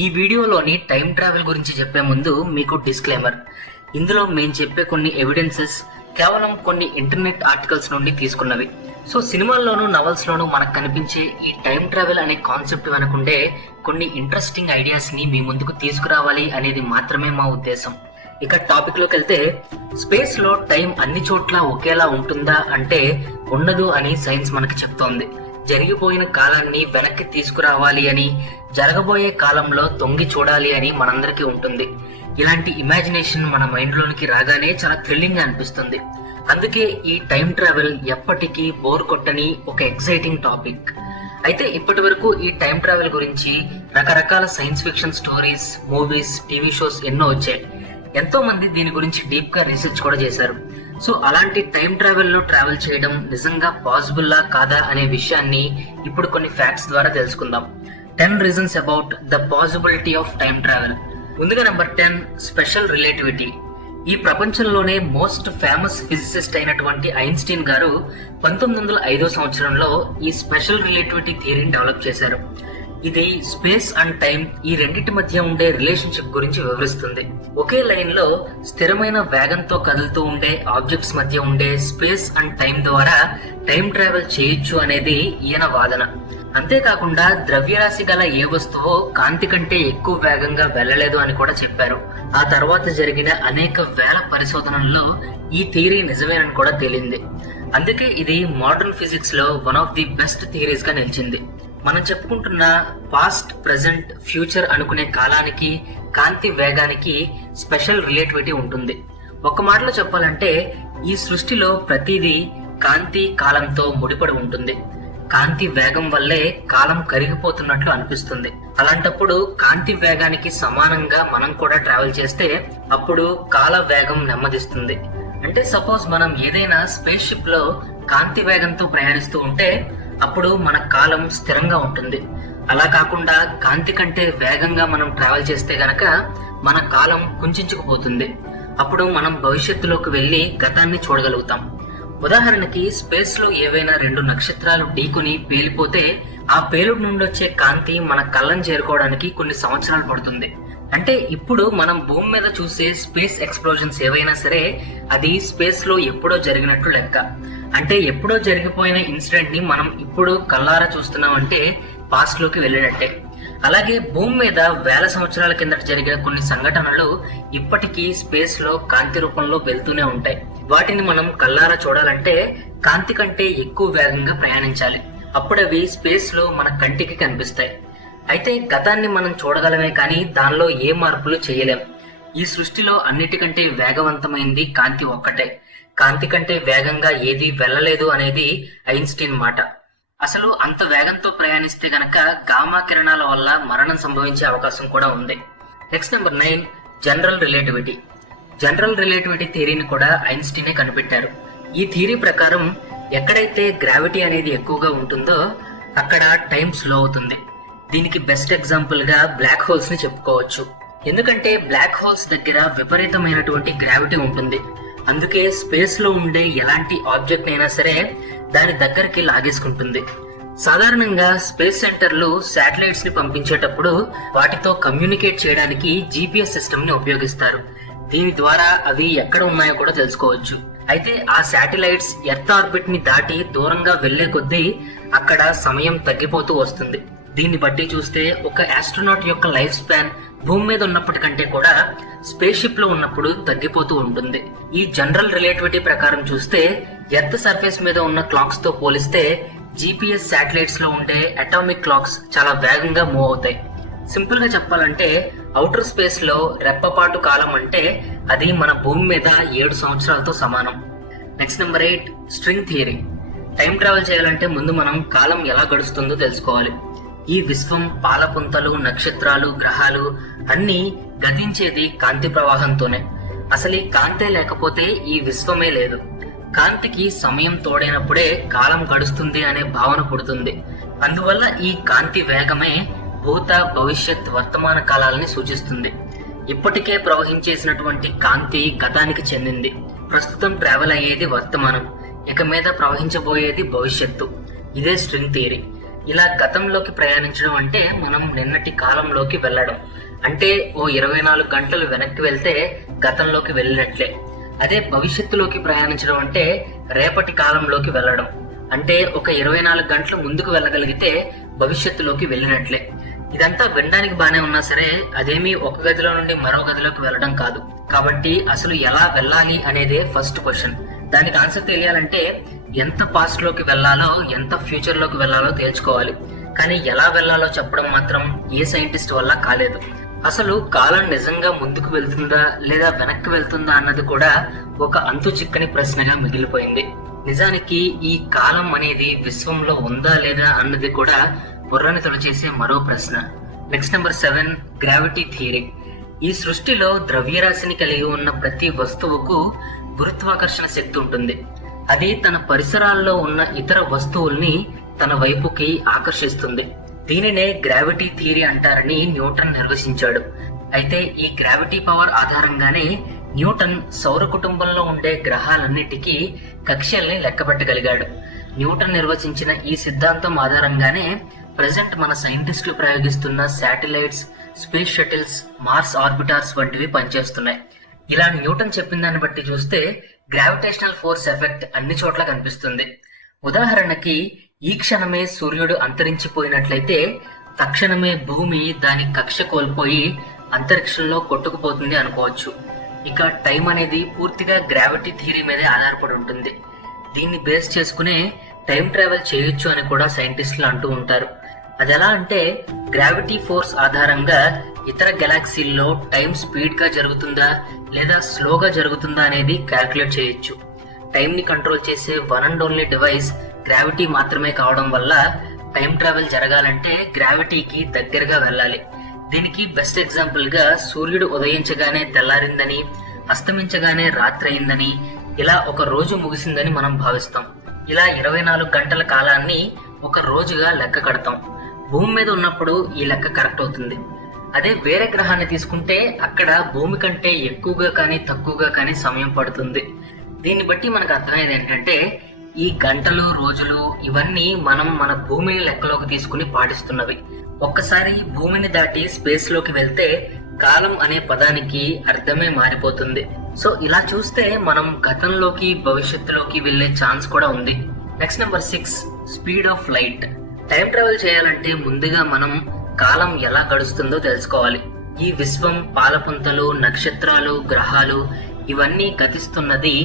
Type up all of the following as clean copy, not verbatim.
ఈ వీడియోలోని time travel గురించి చెప్పే ముందు మీకు డిస్క్లైమర్. ఇందులో మేము చెప్పే కొన్ని ఎవిడెన్సెస్ కేవలం కొన్ని ఇంటర్నెట్ ఆర్టికల్స్ నుండి తీసుకున్నవి. సో సినిమాల్లోనూ నవల్స్లోనూ మనకు కనిపించే ఈ టైం ట్రావెల్ అనే కాన్సెప్ట్ వెనకుండే కొన్ని ఇంట్రెస్టింగ్ ఐడియాస్ ని మీ ముందుకు తీసుకురావాలి అనేది మాత్రమే మా ఉద్దేశం. ఇక టాపిక్ లోకి వెళ్తే, స్పేస్ లో టైం అన్ని చోట్ల ఒకేలా ఉంటుందా అంటే ఉండదు అని సైన్స్ మనకి చెప్తోంది. జరిగిపోయిన కాలాన్ని వెనక్కి తీసుకురావాలి అని, జరగబోయే కాలంలో తొంగి చూడాలి అని మనందరికీ ఉంటుంది. ఇలాంటి ఇమాజినేషన్ మన మైండ్ లోనికి రాగానే చాలా థ్రిల్లింగ్ గా అనిపిస్తుంది. అందుకే ఈ టైం ట్రావెల్ ఎప్పటికీ బోర్ కొట్టని ఒక ఎక్సైటింగ్ టాపిక్. అయితే ఇప్పటి వరకు ఈ టైం ట్రావెల్ గురించి రకరకాల science fiction stories, movies, TV shows ఎన్నో వచ్చాయి. ఎంతో మంది దీని గురించి డీప్ గా రీసెర్చ్ కూడా చేశారు. సో అలాంటి టైం ట్రావెల్ లో ట్రావెల్ చేయడం నిజంగా పాసిబుల్లా కాదా అనే విషయాన్ని ఇప్పుడు కొన్ని ఫ్యాక్ట్స్ ద్వారా తెలుసుకుందాం. 10 reasons about the possibility of time travel. ముందుగా నెంబర్ 10, స్పెషల్ రిలేటివిటీ. ఈ ప్రపంచంలోనే మోస్ట్ ఫేమస్ ఫిజిసిస్ట్ అయినటువంటి ఐన్స్టీన్ గారు 1905 సంవత్సరంలో ఈ స్పెషల్ రిలేటివిటీ థియరీని డెవలప్ చేశారు. ఇది స్పేస్ అండ్ టైం ఈ రెండింటి మధ్య ఉండే రిలేషన్షిప్ గురించి వివరిస్తుంది. ఒకే లైన్ లో స్థిరమైన వేగంతో కదులుతూ ఉండే ఆబ్జెక్ట్స్ మధ్య ఉండే స్పేస్ అండ్ టైం ద్వారా టైం ట్రావెల్ చేయొచ్చు అనేది ఈయన వాదన. అంతేకాకుండా ద్రవ్యరాశి గల ఏ వస్తువో కాంతి కంటే ఎక్కువ వేగంగా వెళ్ళలేదు అని కూడా చెప్పారు. ఆ తర్వాత జరిగిన అనేక వేల పరిశోధనల్లో ఈ థియరీ నిజమేనని కూడా తేలింది. అందుకే ఇది మోడర్న్ ఫిజిక్స్ లో one of the best theories గా నిలిచింది. మనం చెప్పుకుంటున్న పాస్ట్, ప్రెజెంట్, ఫ్యూచర్ అనుకునే కాలానికి, కాంతి వేగానికి స్పెషల్ రిలేటివిటీ ఉంటుంది. ఒక మాటలో చెప్పాలంటే ఈ సృష్టిలో ప్రతిదీ కాంతి, కాలంతో ముడిపడి ఉంటుంది. కాంతి వేగం వల్లే కాలం కరిగిపోతున్నట్లు అనిపిస్తుంది. అలాంటప్పుడు కాంతి వేగానికి సమానంగా మనం కూడా ట్రావెల్ చేస్తే అప్పుడు కాల వేగం నెమ్మదిస్తుంది. అంటే సపోజ్ మనం ఏదైనా స్పేస్ షిప్ లో కాంతి వేగంతో ప్రయాణిస్తూ ఉంటే అప్పుడు మన కాలం స్థిరంగా ఉంటుంది. అలా కాకుండా కాంతి కంటే వేగంగా మనం ట్రావెల్ చేస్తే గనక మన కాలం కుంచుకుపోతుంది. అప్పుడు మనం భవిష్యత్తులోకి వెళ్లి గతాన్ని చూడగలుగుతాం. ఉదాహరణకి స్పేస్ లో ఏవైనా 2 నక్షత్రాలు ఢీకొని పేలిపోతే ఆ పేలుడు నుండి వచ్చే కాంతి మన కళ్ళని చేరుకోవడానికి కొన్ని సంవత్సరాలు పడుతుంది. అంటే ఇప్పుడు మనం భూమి మీద చూసే స్పేస్ ఎక్స్ప్లోజన్స్ ఏవైనా సరే అది స్పేస్ లో ఎప్పుడో జరిగినట్లు లెక్క. అంటే ఎప్పుడో జరిగిపోయిన ఇన్సిడెంట్ ని మనం ఇప్పుడు కళ్ళారా చూస్తున్నామంటే పాస్ట్ లోకి వెళ్ళినట్టే. అలాగే భూమి మీద వేల సంవత్సరాల కిందట జరిగిన కొన్ని సంఘటనలు ఇప్పటికీ స్పేస్ లో కాంతి రూపంలో వెళ్తూనే ఉంటాయి. వాటిని మనం కళ్ళారా చూడాలంటే కాంతి కంటే ఎక్కువ వేగంగా ప్రయాణించాలి. అప్పుడు అవి స్పేస్ లో మన కంటికి కనిపిస్తాయి. అయితే గతాన్ని మనం చూడగలమే కానీ దానిలో ఏ మార్పులు చేయలేం. ఈ సృష్టిలో అన్నిటికంటే వేగవంతమైంది కాంతి ఒక్కటే. కాంతి కంటే వేగంగా ఏది వెళ్ళలేదు అనేది ఐన్స్టీన్ మాట. అసలు అంత వేగంతో ప్రయాణిస్తే గనక గామా కిరణాల వల్ల మరణం సంభవించే అవకాశం కూడా ఉంది. Next number 9, general relativity. General relativity థియరీని కూడా ఐన్స్టీనే కనిపెట్టారు. ఈ థియరీ ప్రకారం ఎక్కడైతే గ్రావిటీ అనేది ఎక్కువగా ఉంటుందో అక్కడ టైం స్లో అవుతుంది. దీనికి బెస్ట్ ఎగ్జాంపుల్ గా బ్లాక్ హోల్స్ ని చెప్పుకోవచ్చు. ఎందుకంటే బ్లాక్ హోల్స్ దగ్గర విపరీతమైనటువంటి గ్రావిటీ ఉంటుంది. అందుకే స్పేస్ లో ఉండే ఎలాంటి ఆబ్జెక్ట్ అయినా సరే దాని దగ్గరికి లాగేసుకుంటుంది. సాధారణంగా స్పేస్ సెంటర్లు శాటిలైట్స్ ని పంపించేటప్పుడు వాటితో కమ్యూనికేట్ చేయడానికి GPS సిస్టమ్ ని ఉపయోగిస్తారు. దీని ద్వారా అవి ఎక్కడ ఉన్నాయో కూడా తెలుసుకోవచ్చు. అయితే ఆ శాటిలైట్స్ ఎర్త్ ఆర్బిట్ ని దాటి దూరంగా వెళ్లే కొద్దీ అక్కడ సమయం తగ్గిపోతూ వస్తుంది. దీన్ని బట్టి చూస్తే ఒక ఆస్ట్రోనాట్ యొక్క లైఫ్ స్పాన్ భూమి మీద ఉన్నప్పటికంటే కూడా స్పేస్ షిప్ లో ఉన్నప్పుడు తగ్గిపోతూ ఉంటుంది. ఈ జనరల్ రిలేటివిటీ ప్రకారం చూస్తే ఎర్త్ సర్ఫేస్ మీద ఉన్న క్లాక్స్ తో పోలిస్తే GPS శాటిలైట్స్ లో ఉండే అటామిక్ క్లాక్స్ చాలా వేగంగా మూవ్ అవుతాయి. సింపుల్ గా చెప్పాలంటే అవుటర్ స్పేస్ లో రెప్పపాటు కాలం అంటే అది మన భూమి మీద 7 సంవత్సరాలతో సమానం. Next number 8, string theory. Time travel చేయాలంటే ముందు మనం కాలం ఎలా గడుస్తుందో తెలుసుకోవాలి. ఈ విశ్వం, పాలపుంతలు, నక్షత్రాలు, గ్రహాలు అన్నీ గతించేది కాంతి ప్రవాహంతోనే. అసలు ఈ కాంతే లేకపోతే ఈ విశ్వమే లేదు. కాంతికి సమయం తోడైనప్పుడే కాలం గడుస్తుంది అనే భావన పుడుతుంది. అందువల్ల ఈ కాంతి వేగమే భూత, భవిష్యత్, వర్తమాన కాలాలని సూచిస్తుంది. ఇప్పటికే ప్రవహించేసినటువంటి కాంతి గతానికి చెందింది. ప్రస్తుతం ట్రావెల్ అయ్యేది వర్తమానం, ఇక మీద ప్రవహించబోయేది భవిష్యత్తు. ఇదే స్ట్రింగ్ థియరీ. ఇలా గతంలోకి ప్రయాణించడం అంటే మనం నిన్నటి కాలంలోకి వెళ్ళడం. అంటే ఓ 24 గంటలు వెనక్కి వెళ్తే గతంలోకి వెళ్ళినట్లే. అదే భవిష్యత్తులోకి ప్రయాణించడం అంటే రేపటి కాలంలోకి వెళ్ళడం. అంటే ఒక 24 గంటలు ముందుకు వెళ్ళగలిగితే భవిష్యత్తులోకి వెళ్ళినట్లే. ఇదంతా వినడానికి బానే ఉన్నా సరే అదేమీ ఒక గదిలో నుండి మరో గదిలోకి వెళ్ళడం కాదు. కాబట్టి అసలు ఎలా వెళ్ళాలి అనేదే ఫస్ట్ క్వశ్చన్. దానికి ఆన్సర్ తెలియాలంటే ఎంత పాస్ట్ లోకి వెళ్ళాలో ఎంత ఫ్యూచర్ లోకి వెళ్ళాలో తేల్చుకోవాలి. కానీ ఎలా వెళ్ళాలో చెప్పడం మాత్రం ఏ సైంటిస్ట్ వల్ల కాలేదు. అసలు కాలం నిజంగా ముందుకు వెళ్తుందా లేదా వెనక్కి వెళ్తుందా అన్నది కూడా ఒక అంతు చిక్కని ప్రశ్నగా మిగిలిపోయింది. నిజానికి ఈ కాలం అనేది విశ్వంలో ఉందా లేదా అన్నది కూడా బుర్రని తొలచేసే మరో ప్రశ్న. Next number 7, gravity theory. ఈ సృష్టిలో ద్రవ్యరాశిని కలిగి ఉన్న ప్రతి వస్తువుకు గురుత్వాకర్షణ శక్తి ఉంటుంది. అది తన పరిసరాల్లో ఉన్న ఇతర వస్తువుల్ని తన వైపుకి ఆకర్షిస్తుంది. దీనినే గ్రావిటీ థియరీ అంటారని న్యూటన్ నిర్వచించాడు. అయితే ఈ గ్రావిటీ పవర్ ఆధారంగానే న్యూటన్ సౌర కుటుంబంలో ఉండే గ్రహాలన్నిటికీ కక్ష్యల్ని లెక్కపెట్టగలిగాడు. న్యూటన్ నిర్వచించిన ఈ సిద్ధాంతం ఆధారంగానే ప్రజెంట్ మన సైంటిస్టులు ప్రయోగిస్తున్న శాటిలైట్స్, స్పేస్ షటిల్స్, మార్స్ ఆర్బిటార్స్ వంటివి పనిచేస్తున్నాయి. ఇలా న్యూటన్ చెప్పిన దాన్ని బట్టి చూస్తే గ్రావిటేషనల్ ఫోర్స్ ఎఫెక్ట్ అన్ని చోట్ల కనిపిస్తుంది. ఉదాహరణకి ఈ క్షణమే సూర్యుడు అంతరించిపోయినట్లయితే తక్షణమే భూమి దాని కక్ష కోల్పోయి అంతరిక్షంలో కొట్టుకుపోతుంది అనుకోవచ్చు. ఇక టైం అనేది పూర్తిగా గ్రావిటీ థియరీ మీదే ఆధారపడి ఉంటుంది. దీన్ని బేస్ చేసుకునే టైం ట్రావెల్ చేయొచ్చు అని కూడా సైంటిస్టులు అంటూ ఉంటారు. అది ఎలా అంటే గ్రావిటీ ఫోర్స్ ఆధారంగా ఇతర గెలాక్సీల్లో టైం స్పీడ్ గా జరుగుతుందా లేదా స్లోగా జరుగుతుందా అనేది క్యాల్కులేట్ చేయొచ్చు. టైం ని కంట్రోల్ చేసే one and only device gravity మాత్రమే కావడం వల్ల టైం ట్రావెల్ జరగాలంటే గ్రావిటీకి దగ్గరగా వెళ్ళాలి. దీనికి బెస్ట్ ఎగ్జాంపుల్ గా సూర్యుడు ఉదయించగానే తెల్లారిందని, అస్తమించగానే రాత్రి అయిందని, ఇలా ఒక రోజు ముగిసిందని మనం భావిస్తాం. ఇలా 24 గంటల కాలాన్ని ఒక రోజుగా లెక్క కడతాం. భూమి మీద ఉన్నప్పుడు ఈ లెక్క కరెక్ట్ అవుతుంది. అదే వేరే గ్రహాన్ని తీసుకుంటే అక్కడ భూమి కంటే ఎక్కువగా కానీ తక్కువగా కానీ సమయం పడుతుంది. దీన్ని బట్టి మనకు అర్థమయ్యేది ఏంటంటే ఈ గంటలు, రోజులు ఇవన్నీ మనం మన భూమిని లెక్కలోకి తీసుకుని పాటిస్తున్నవి. ఒక్కసారి భూమిని దాటి స్పేస్ లోకి వెళ్తే కాలం అనే పదానికి అర్థమే మారిపోతుంది. సో ఇలా చూస్తే మనం గతంలోకి భవిష్యత్తులోకి వెళ్లే ఛాన్స్ కూడా ఉంది. Next number 6, speed of light. Time travel చేయాలంటే ముందుగా మనం కాలం ఎలా గడుస్తుందో తెలుసుకోవాలి. ఈ విశ్వం, పాలపుంతలు, నక్షత్రాలు, గ్రహాలు ఇవన్నీ గతిస్తున్నది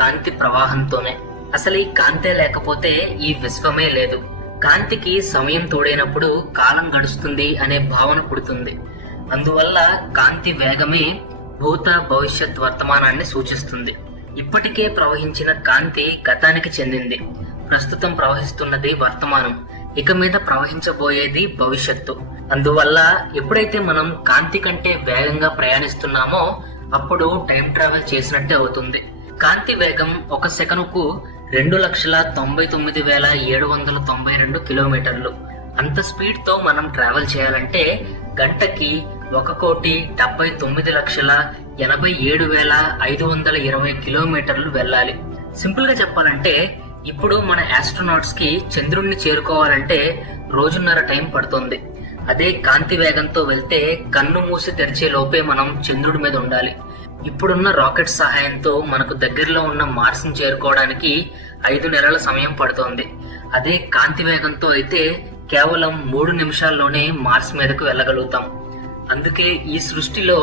కాంతి ప్రవాహంతోనే. అసలు ఈ కాంతే లేకపోతే ఈ విశ్వమే లేదు. కాంతికి సమయం తోడైనప్పుడు కాలం గడుస్తుంది అనే భావన పుడుతుంది. అందువల్ల కాంతి వేగమే భూత, భవిష్యత్, వర్తమానాన్ని సూచిస్తుంది. ఇప్పటికే ప్రవహించిన కాంతి గతానికి చెందింది. ప్రస్తుతం ప్రవహిస్తున్నది వర్తమానం. ఇక మీద ప్రవహించబోయేది భవిష్యత్తు. అందువల్ల ఎప్పుడైతే మనం కాంతి కంటే వేగంగా ప్రయాణిస్తున్నామో అప్పుడు టైం ట్రావెల్ చేసినట్టే అవుతుంది. కాంతి వేగం ఒక సెకనుకు 2,99,792 కిలోమీటర్లు. అంత స్పీడ్ తో మనం ట్రావెల్ చేయాలంటే గంటకి 1,79,87,520 కిలోమీటర్లు వెళ్ళాలి. సింపుల్ గా చెప్పాలంటే ఇప్పుడు మన ఆస్ట్రోనాట్స్ కి చంద్రుడిని చేరుకోవాలంటే రోజున్నర టైం పడుతుంది. అదే కాంతి వేగంతో వెళ్తే కన్ను మూసి తెరిచే లోపే మనం చంద్రుడి మీద ఉండాలి. ఇప్పుడున్న రాకెట్ సహాయంతో మనకు దగ్గరలో ఉన్న మార్స్ ని చేరుకోవడానికి 5 నెలల సమయం పడుతోంది. అదే కాంతి వేగంతో అయితే కేవలం 3 నిమిషాల్లోనే మార్స్ మీదకు వెళ్ళగలుగుతాం. అందుకే ఈ సృష్టిలో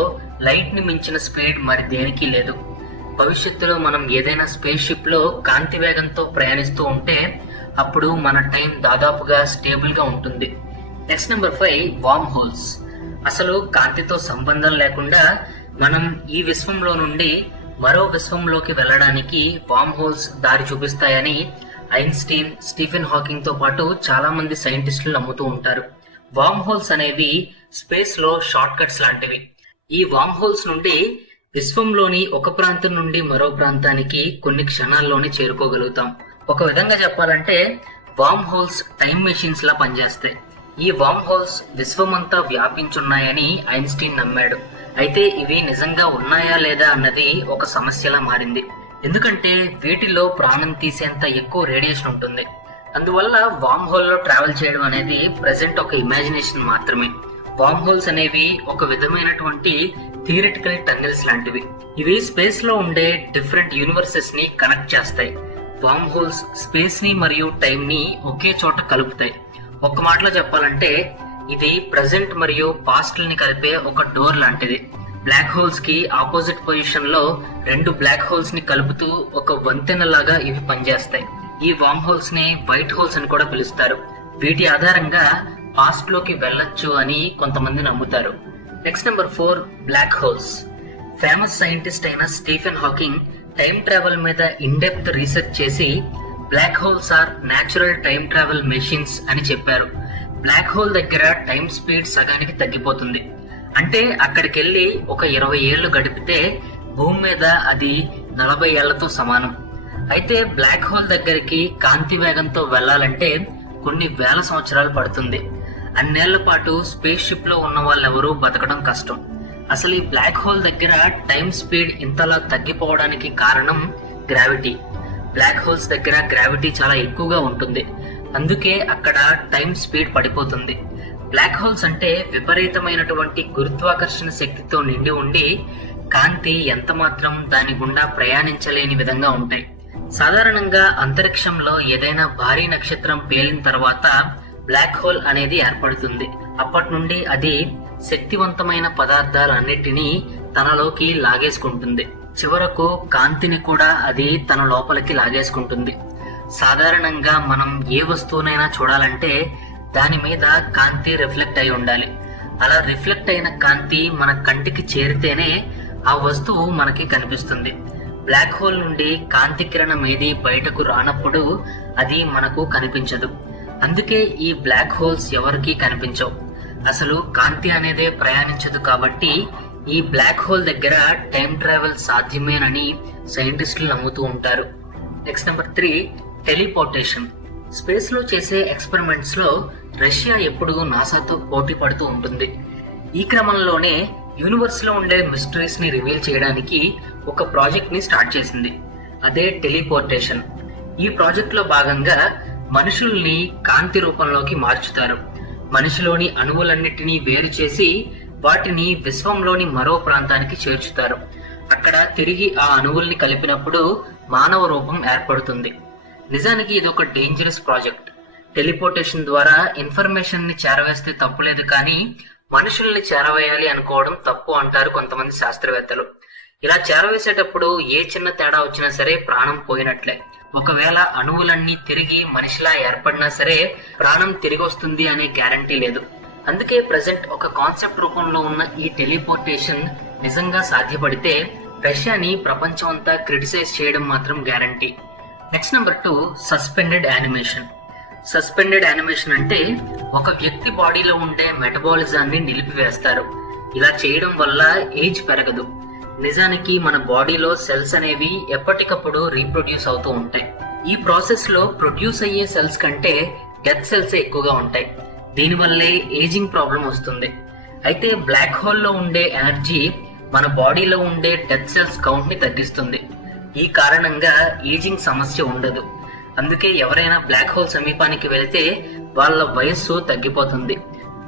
లైట్ ని మించిన స్పీడ్ మరి దేనికి లేదు. భవిష్యత్తులో మనం ఏదైనా స్పేస్ షిప్ లో కాంతి వేగంతో ప్రయాణిస్తూ ఉంటే అప్పుడు మన టైం దాదాపుగా స్టేబుల్ గా ఉంటుంది. Next number 5, wormholes. అసలు కాంతితో సంబంధం లేకుండా మనం ఈ విశ్వంలో నుండి మరో విశ్వంలోకి వెళ్ళడానికి వార్మ్ హోల్స్ దారి చూపిస్తాయని ఐన్స్టీన్, స్టీఫెన్ హాకింగ్ తో పాటు చాలా మంది సైంటిస్టులు నమ్ముతూ ఉంటారు. వార్మ్ హోల్స్ అనేవి స్పేస్ లో షార్ట్ కట్స్ లాంటివి. ఈ వార్మ్ హోల్స్ నుండి విశ్వంలోని ఒక ప్రాంతం నుండి మరో ప్రాంతానికి కొన్ని క్షణాల్లోనే చేరుకోగలుగుతాం. ఒక విధంగా చెప్పాలంటే వార్మ్ హోల్స్ టైం మెషిన్స్ లా పనిచేస్తాయి. ఈ వార్మ్ హోల్స్ విశ్వమంతా వ్యాపించున్నాయని ఐన్స్టీన్ నమ్మాడు. అయితే ఇవి నిజంగా ఉన్నాయా లేదా అన్నది ఒక సమస్యలా మారింది. ఎందుకంటే వీటిలో ప్రాణం తీసేంత ఎక్కువ రేడియేషన్ ఉంటుంది. అందువల్ల వామ్ హోల్ లో ట్రావెల్ చేయడం అనేది ప్రెసెంట్ ఒక ఇమాజినేషన్ మాత్రమే. వామ్ హోల్స్ అనేవి ఒక విధమైనటువంటి థియరిటికల్ టన్నెల్స్ లాంటివి. ఇవి స్పేస్ లో ఉండే డిఫరెంట్ యూనివర్సెస్ ని కనెక్ట్ చేస్తాయి. వామ్ హోల్స్ స్పేస్ ని మరియు టైం ని ఒకే చోట కలుపుతాయి. ఒక్క మాటలో చెప్పాలంటే ఇది ప్రెసెంట్ మరియు పాస్ట్ ని కలిపే ఒక డోర్ లాంటిది. బ్లాక్ హోల్స్ కి ఆపోజిట్ పొజిషన్ లో 2 బ్లాక్ హోల్స్ ని కలుపుతూ ఒక వంతెన లాగా ఇవి పనిచేస్తాయి. ఈ వామ్ హోల్స్ ని వైట్ హోల్స్ అని కూడా పిలుస్తారు. వీటి ఆధారంగా పాస్ట్ లోకి వెళ్ళొచ్చు అని కొంతమంది నమ్ముతారు. Next number 4, black holes. Famous scientist అయిన స్టీఫెన్ హాకింగ్ టైం ట్రావెల్ మీద ఇన్ డెప్త్ రీసెర్చ్ చేసి black holes are natural time travel machines అని చెప్పారు. బ్లాక్ హోల్ దగ్గర టైం స్పీడ్ సగానికి తగ్గిపోతుంది. అంటే అక్కడికి వెళ్ళి ఒక 20 ఏళ్లు గడిపితే భూమి మీద అది 40 ఏళ్లతో సమానం. అయితే బ్లాక్ హోల్ దగ్గరికి కాంతి వేగంతో వెళ్లాలంటే కొన్ని వేల సంవత్సరాలు పడుతుంది. అన్నేళ్ల పాటు స్పేస్ షిప్ లో ఉన్న వాళ్ళెవరూ బతకడం కష్టం. అసలు ఈ బ్లాక్ హోల్ దగ్గర టైం స్పీడ్ ఇంతలా తగ్గిపోవడానికి కారణం గ్రావిటీ. బ్లాక్ హోల్స్ దగ్గర గ్రావిటీ చాలా ఎక్కువగా ఉంటుంది. అందుకే అక్కడ టైం స్పీడ్ పడిపోతుంది. బ్లాక్ హోల్స్ అంటే విపరీతమైనటువంటి గురుత్వాకర్షణ శక్తితో నిండి ఉండి కాంతి ఎంత మాత్రం దాని గుండా ప్రయాణించలేని విధంగా ఉంటాయి. సాధారణంగా అంతరిక్షంలో ఏదైనా భారీ నక్షత్రం పేలిన తర్వాత బ్లాక్ హోల్ అనేది ఏర్పడుతుంది. అప్పటి నుండి అది శక్తివంతమైన పదార్థాలన్నిటినీ తనలోకి లాగేసుకుంటుంది. చివరకు కాంతిని కూడా అది తన లోపలికి లాగేసుకుంటుంది. సాధారణంగా మనం ఏ వస్తువునైనా చూడాలంటే దాని మీద కాంతి రిఫ్లెక్ట్ అయి ఉండాలి. అలా రిఫ్లెక్ట్ అయిన కాంతి మన కంటికి చేరితేనే ఆ వస్తువు మనకి కనిపిస్తుంది. బ్లాక్ హోల్ నుండి కాంతి కిరణం ఏది బయటకు రానప్పుడు అది మనకు కనిపించదు. అందుకే ఈ బ్లాక్ హోల్స్ ఎవరికీ కనిపించవు. అసలు కాంతి అనేదే ప్రయాణించదు కాబట్టి ఈ బ్లాక్ హోల్ దగ్గర టైం ట్రావెల్ సాధ్యమేనని సైంటిస్టులు నమ్ముతూ ఉంటారు. Next number 3, teleportation. స్పేస్ లో చేసే ఎక్స్పెరిమెంట్స్ లో రష్యా ఎప్పుడూ నాసాతో పోటీ పడుతూ ఉంటుంది. ఈ క్రమంలోనే యూనివర్స్ లో ఉండే మిస్టరీస్ ని రివీల్ చేయడానికి ఒక ప్రాజెక్ట్ ని స్టార్ట్ చేసింది. అదే టెలిపోర్టేషన్. ఈ ప్రాజెక్ట్ లో భాగంగా మనుషుల్ని కాంతి రూపంలోకి మార్చుతారు. మనిషిలోని అణువులన్నిటినీ వేరు చేసి వాటిని విశ్వంలోని మరో ప్రాంతానికి చేర్చుతారు. అక్కడ తిరిగి ఆ అణువుల్ని కలిపినప్పుడు మానవ రూపం ఏర్పడుతుంది. నిజానికి ఇది ఒక డేంజరస్ ప్రాజెక్ట్. టెలిపోర్టేషన్ ద్వారా ఇన్ఫర్మేషన్ ని చేరవేస్తే తప్పులేదు, కానీ మనుషుల్ని చేరవేయాలి అనుకోవడం తప్పు అంటారు కొంతమంది శాస్త్రవేత్తలు. ఇలా చేరవేసేటప్పుడు ఏ చిన్న తేడా వచ్చినా సరే ప్రాణం పోయినట్లే. ఒకవేళ అణువులన్నీ తిరిగి మనిషిలా ఏర్పడినా సరే ప్రాణం తిరిగి వస్తుంది అనే గ్యారంటీ లేదు. అందుకే ప్రెసెంట్ ఒక కాన్సెప్ట్ రూపంలో ఉన్న ఈ టెలిపోర్టేషన్ నిజంగా సాధ్యపడితే రష్యాని ప్రపంచం అంతా క్రిటిసైజ్ చేయడం మాత్రం guarantee. Next number 2, suspended animation. Suspended animation అంటే ఒక వ్యక్తి బాడీలో ఉండే మెటబాలిజాన్ని నిలిపివేస్తారు. ఇలా చేయడం వల్ల ఏజ్ పెరగదు. నిజానికి మన బాడీలో సెల్స్ అనేవి ఎప్పటికప్పుడు రీప్రొడ్యూస్ అవుతూ ఉంటాయి. ఈ ప్రాసెస్ లో ప్రొడ్యూస్ అయ్యే సెల్స్ కంటే డెత్ సెల్స్ ఎక్కువగా ఉంటాయి. దీనివల్లే ఏజింగ్ ప్రాబ్లం వస్తుంది. అయితే బ్లాక్ హోల్ లో ఉండే ఎనర్జీ మన బాడీలో ఉండే డెత్ సెల్స్ కౌంట్ ని తగ్గిస్తుంది. ఈ కారణంగా ఏజింగ్ సమస్య ఉండదు. అందుకే ఎవరైనా బ్లాక్ హోల్ సమీపానికి వెళితే వాళ్ళ వయస్సు తగ్గిపోతుంది.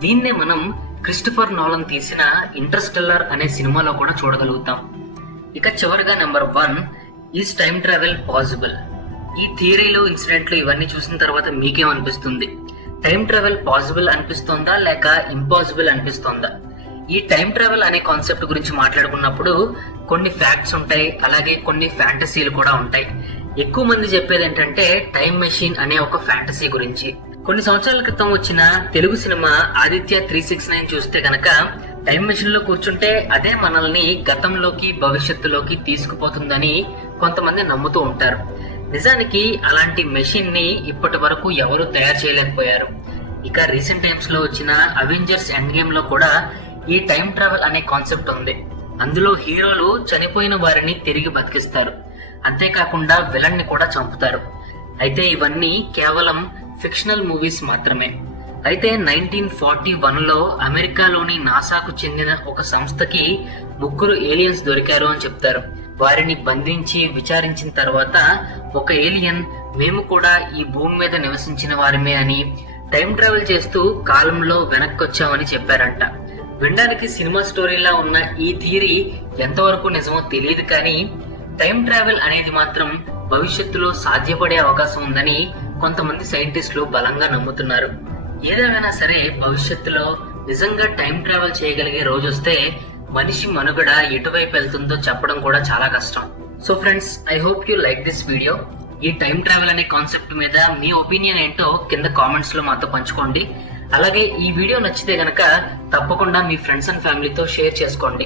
దీన్నే మనం క్రిస్టోఫర్ నోలన్ తీసిన ఇంటర్స్టెల్లార్ అనే సినిమాలో కూడా చూడగలుగుతాం. ఇక చివరిగా number 1, is time travel possible. ఈ థియరీలు, ఇన్సిడెంట్లు ఇవన్నీ చూసిన తర్వాత మీకేమనిపిస్తుంది? టైం ట్రావెల్ పాసిబుల్ అనిపిస్తోందా లేక ఇంపాసిబుల్ అనిపిస్తోందా? ఈ టైం ట్రావెల్ అనే కాన్సెప్ట్ గురించి మాట్లాడుకున్నప్పుడు కొన్ని ఫ్యాక్ట్స్ ఉంటాయి, అలాగే కొన్ని ఫ్యాంటసీలు కూడా ఉంటాయి. ఎక్కువ మంది చెప్పేది ఏంటంటే టైం మెషిన్ అనే ఒక ఫ్యాంటసీ గురించి. కొన్ని సంవత్సరాల క్రితం వచ్చిన తెలుగు సినిమా ఆదిత్య 369 చూస్తే గనక టైం మెషిన్ లో కూర్చుంటే అదే మనల్ని గతంలోకి భవిష్యత్తులోకి తీసుకుపోతుందని కొంతమంది నమ్ముతూ ఉంటారు. నిజానికి అలాంటి మెషిన్ ని ఇప్పటి వరకు ఎవరు తయారు చేయలేకపోయారు. ఇక రీసెంట్ టైమ్స్ లో వచ్చిన అవెంజర్స్ ఎండ్ గేమ్ లో కూడా ఈ టైం ట్రావెల్ అనే కాన్సెప్ట్ ఉంది. అందులో హీరోలు చనిపోయిన వారిని తిరిగి బతికిస్తారు. అంతేకాకుండా విలన్ ని కూడా చంపుతారు. అయితే ఇవన్నీ కేవలం ఫిక్షనల్ మూవీస్ మాత్రమే. అయితే 1941లో అమెరికాలోని నాసాకు చెందిన ఒక సంస్థకి 3 ఏలియన్స్ దొరికారు అని చెప్తారు. వారిని బంధించి విచారించిన తర్వాత ఒక ఏలియన్ మేము కూడా ఈ భూమి మీద నివసించిన వారమే అని టైం ట్రావెల్ చేస్తూ కాలంలో వెనక్కి వచ్చామని చెప్పారంట. వినడానికి సినిమా స్టోరీలా ఉన్న ఈ థియరీ ఎంతవరకు నిజమో తెలియదు, కానీ టైం ట్రావెల్ అనేది మాత్రం భవిష్యత్తులో సాధ్యపడే అవకాశం ఉందని కొంతమంది సైంటిస్టులు బలంగా నమ్ముతున్నారు. ఏదేమైనా సరే భవిష్యత్తులో నిజంగా టైం ట్రావెల్ చేయగలిగే రోజు వస్తే మనిషి మనుగడ ఎటువైపు వెళ్తుందో చెప్పడం కూడా చాలా కష్టం. So friends, I hope you like this video. ఈ టైం ట్రావెల్ అనే కాన్సెప్ట్ మీద మీ ఒపీనియన్ ఏంటో కింద కామెంట్స్ లో మాతో పంచుకోండి. అలాగే ఈ వీడియో నచ్చితే గనక తప్పకుండా మీ ఫ్రెండ్స్ అండ్ ఫ్యామిలీతో షేర్ చేసుకోండి.